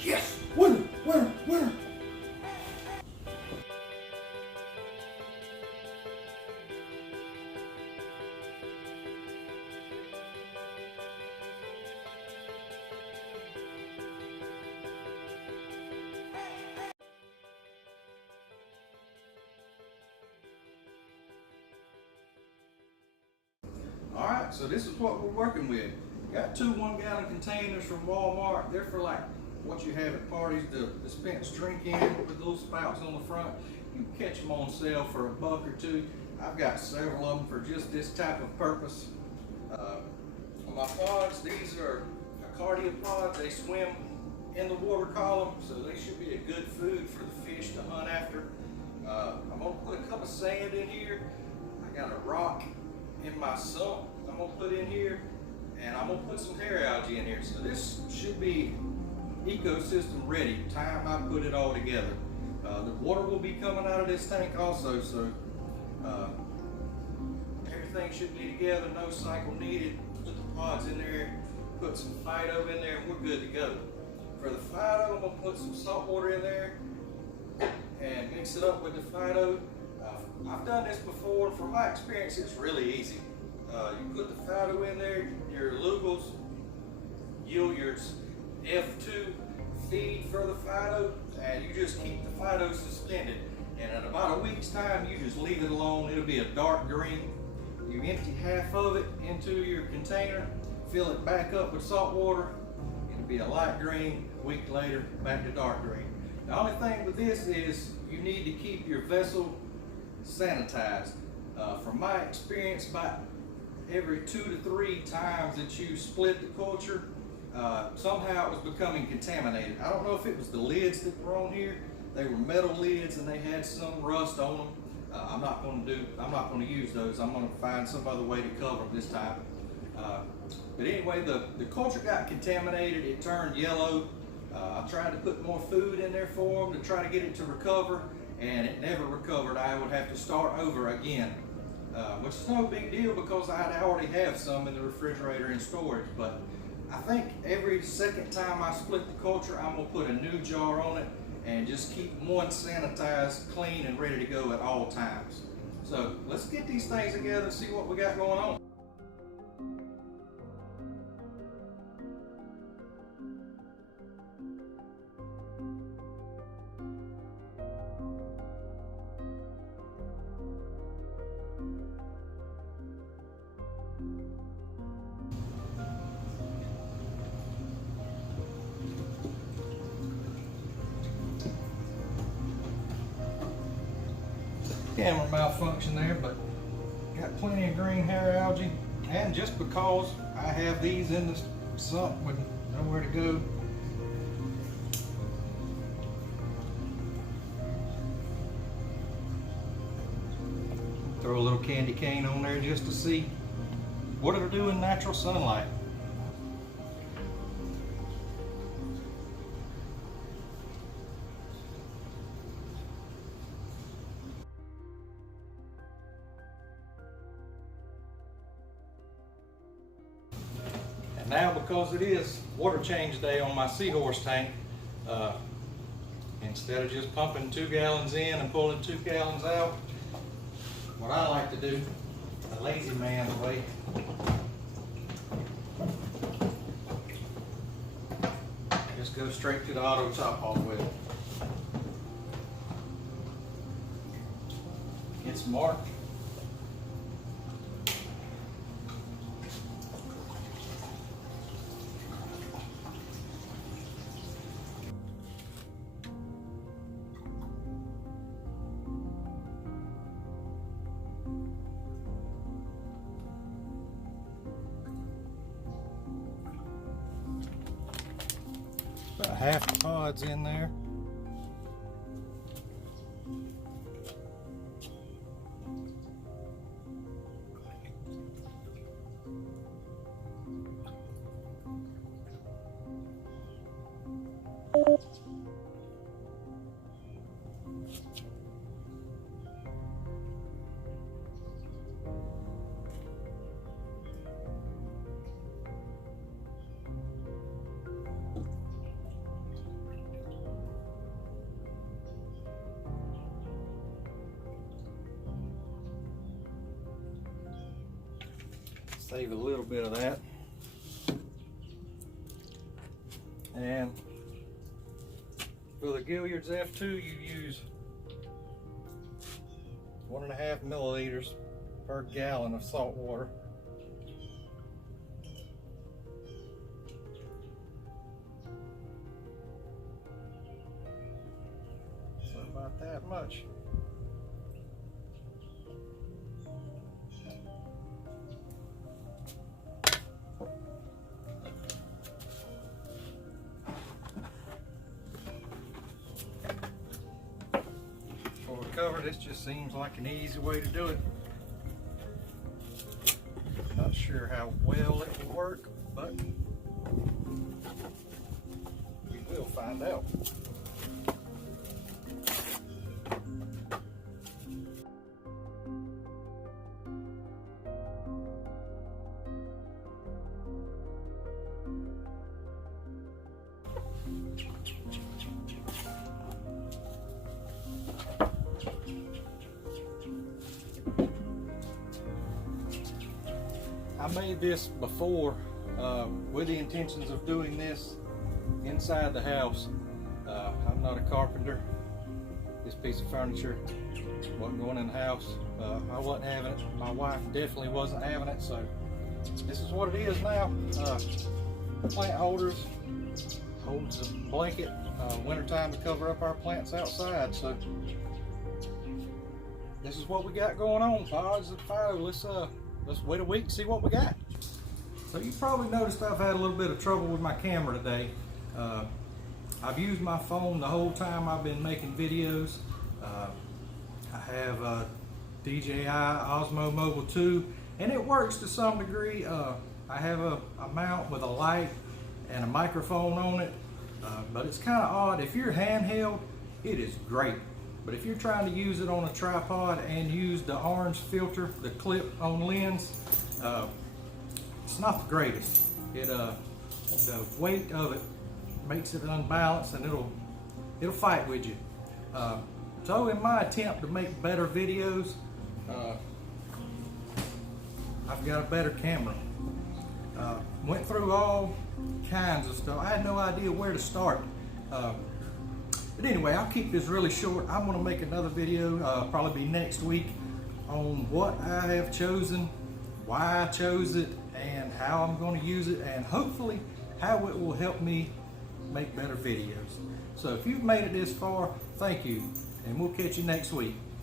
Yes! Winner! Winner! Winner! Alright, so this is what we're working with. Got two 1-gallon containers from Walmart. They're for like what you have at parties to dispense drink in with little spouts on the front. You can catch them on sale for $1 or $2. I've got several of them for just this type of purpose. On my pods, these are cardia pods. They swim in the water column, so they should be a good food for the fish to hunt after. I'm gonna put a cup of sand in here. I got a rock in my sump I'm gonna put in here, and I'm gonna put some hair algae in here. So this should be ecosystem ready time I put it all together. The water will be coming out of this tank also, so everything should be together, no cycle needed. Put the pods in there, put some phyto in there, and we're good to go. For the phyto, I'm gonna put some salt water in there and mix it up with the phyto. I've done this before, and from my experience, it's really easy. You put the phyto in there, your Lugals yield your F2 feed for the phyto, and you just keep the phyto suspended. And in about a week's time, you just leave it alone. It'll be a dark green. You empty half of it into your container, fill it back up with salt water. It'll be a light green. A week later, back to dark green. The only thing with this is you need to keep your vessel sanitized. From my experience, about every 2 to 3 times that you split the culture, somehow it was becoming contaminated. I don't know if it was the lids that were on here. They were metal lids and they had some rust on them. I'm not going to use those. I'm going to find some other way to cover them this time. But anyway, the culture got contaminated. It turned yellow. I tried to put more food in there for them to try to get it to recover, and it never recovered. I would have to start over again, which is no big deal because I already have some in the refrigerator in storage. But I think every second time I split the culture, I'm going to put a new jar on it and just keep one sanitized, clean, and ready to go at all times. So let's get these things together and see what we got going on. Camera malfunction there, but got plenty of green hair algae, and just because I have these in the sump with nowhere to go, throw a little candy cane on there just to see what it'll do in natural sunlight. Now, because it is water change day on my seahorse tank, instead of just pumping 2 gallons in and pulling 2 gallons out, what I like to do, the lazy man's way, just go straight to the auto top off with it. It's marked. About half the pods in there. Save a little bit of that. And for the Gilliard's F2, you use 1.5 milliliters per gallon of salt water. So about that much. Cover. This just seems like an easy way to do it. Not sure how well it will work, but we will find out. I made this before with the intentions of doing this inside the house. I'm not a carpenter. This piece of furniture wasn't going in the house. I wasn't having it. My wife definitely wasn't having it, so this is what it is now. Plant holders, holds a blanket wintertime to cover up our plants outside. So this is what we got going on, pods and phyto. Let's wait a week and see what we got. So you probably noticed I've had a little bit of trouble with my camera today. I've used my phone the whole time I've been making videos. I have a DJI Osmo Mobile 2, and it works to some degree. I have a mount with a light and a microphone on it, but it's kind of odd. If you're handheld, it is great. But if you're trying to use it on a tripod and use the orange filter, the clip on lens, it's not the greatest. The weight of it makes it unbalanced, and it'll fight with you. So in my attempt to make better videos, I've got a better camera. Went through all kinds of stuff. I had no idea where to start. But anyway, I'll keep this really short. I'm going to make another video, probably be next week, on what I have chosen, why I chose it, and how I'm going to use it, and hopefully how it will help me make better videos. So if you've made it this far, thank you, and we'll catch you next week.